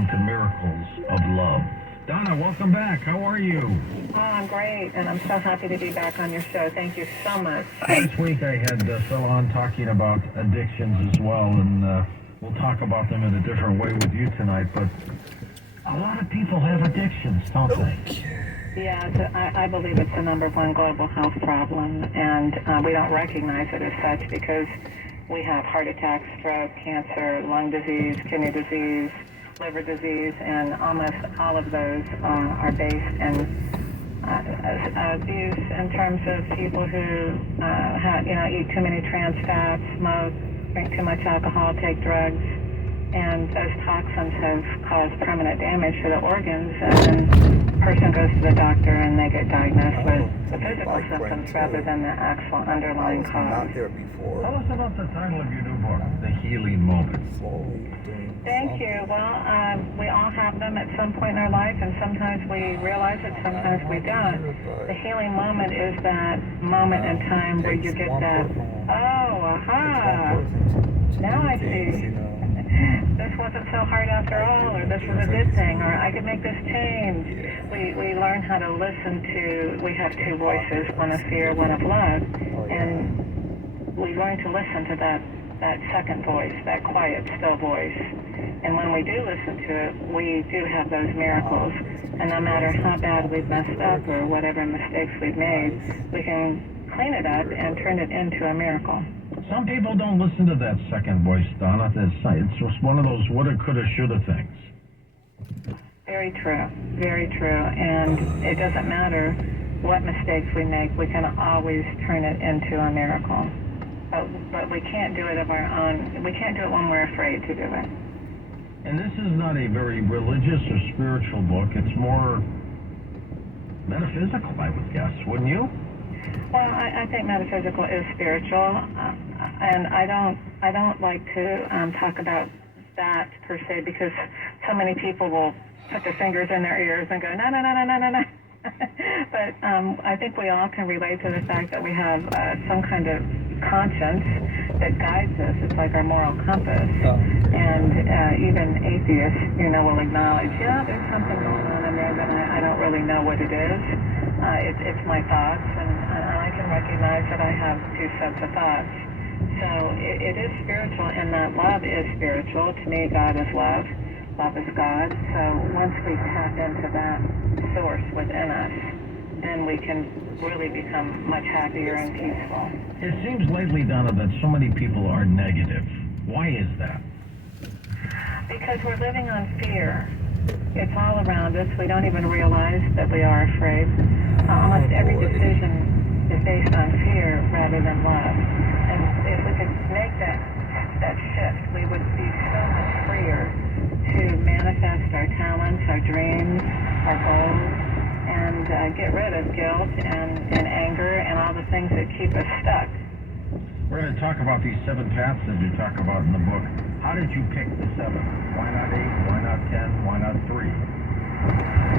into miracles of love. Donna, welcome back. How are you? Oh, I'm great, and I'm so happy to be back on your show. Thank you so much. Last week I had Phil on talking about addictions as well, and we'll talk about them in a different way with you tonight, but a lot of people have addictions, don't they? Yeah, I believe it's the number one global health problem, and we don't recognize it as such because we have heart attack, stroke, cancer, lung disease, kidney disease, liver disease, and almost all of those are based in abuse in terms of people who eat too many trans fats, smoke, drink too much alcohol, take drugs, and those toxins have caused permanent damage to the organs, and then a person goes to the doctor and they get diagnosed with the physical symptoms rather than the actual underlying cause. Tell us about the title of your new book, The Healing Moment. Thank you. Well, we all have them at some point in our life, and sometimes we realize it, sometimes we don't. The healing moment is that moment in time where you get that, oh, aha, now I see. This wasn't so hard after all, or this was a good thing, or I could make this change. We learn how to listen to, we have two voices, one of fear, one of love, and we learn to listen to that second voice, that quiet, still voice. And when we do listen to it, we do have those miracles. And no matter how bad we've messed up or whatever mistakes we've made, we can clean it up and turn it into a miracle. Some people don't listen to that second voice, Donna. It's just one of those woulda, coulda, shoulda things. Very true. Very true. And it doesn't matter what mistakes we make. We can always turn it into a miracle. But we can't do it of our own. We can't do it when we're afraid to do it. And this is not a very religious or spiritual book. It's more metaphysical, I would guess, wouldn't you? Well, I think metaphysical is spiritual, and I don't like to talk about that per se because so many people will put their fingers in their ears and go, no, no, no, no, no, no, no. But I think we all can relate to the fact that we have some kind of conscience that guides us. It's like our moral compass. And even atheists, will acknowledge, yeah, there's something going on in there, but I don't really know what it is. It's my thoughts, and I can recognize that I have two sets of thoughts. So it is spiritual, and that love is spiritual. To me, God is love. Love is God. So once we tap into that source within us, then we can really become much happier and peaceful. It seems lately, Donna, that so many people are negative. Why is that? Because we're living on fear. It's all around us. We don't even realize that we are afraid. Almost every decision is based on fear rather than love. And if we could make that shift, we would be so much freer to manifest our talents, our dreams, our goals, and get rid of guilt and anger and all the things that keep us stuck. We're going to talk about these 7 paths that you talk about in the book. How did you pick the 7? Why not 8? Why not 10? Why not 3?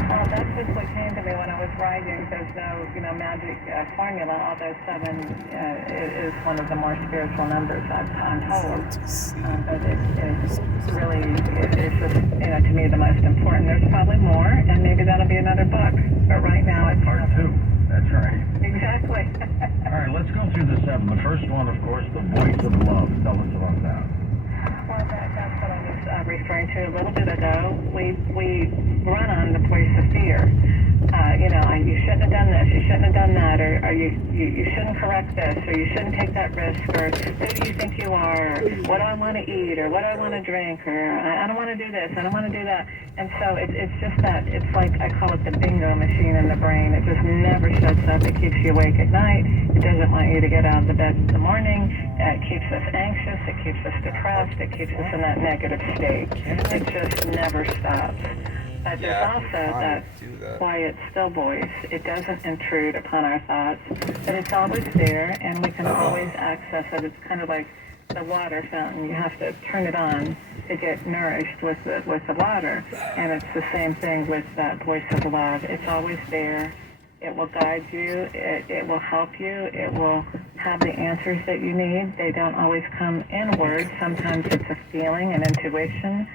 Well, that's just what came to me when I was writing. There's no, magic formula, although 7 is one of the more spiritual numbers I'm told. But it's really, it's just, to me the most important. There's probably more, and maybe that'll be another book. But right now it's Part 2. That's right. Exactly. All right, let's go through the 7. The first one, of course, the voice of love. Tell us about that. Well, that's what I was referring to a little bit ago. We run on the voice of fear. You shouldn't have done this, you shouldn't have done that, or you shouldn't correct this, or you shouldn't take that risk, or who do you think you are, or what do I want to eat, or what do I want to drink, or I don't want to do this, I don't want to do that. And so it's just that, it's like, I call it the bingo machine in the brain. It just never shuts up. It keeps you awake at night. It doesn't want you to get out of the bed in the morning. It keeps us anxious. It keeps us depressed. It keeps us in that negative state. It just never stops. But there's also that quiet, still voice. It doesn't intrude upon our thoughts, but it's always there, and we can always access it. It's kind of like the water fountain. You have to turn it on to get nourished with the water, and it's the same thing with that voice of love. It's always there. It will guide you. It will help you. It will have the answers that you need. They don't always come in words. Sometimes it's a feeling, an intuition.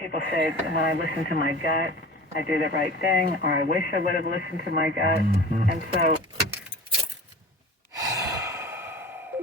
people say when I listen to my gut, I do the right thing, or I wish I would have listened to my gut. And so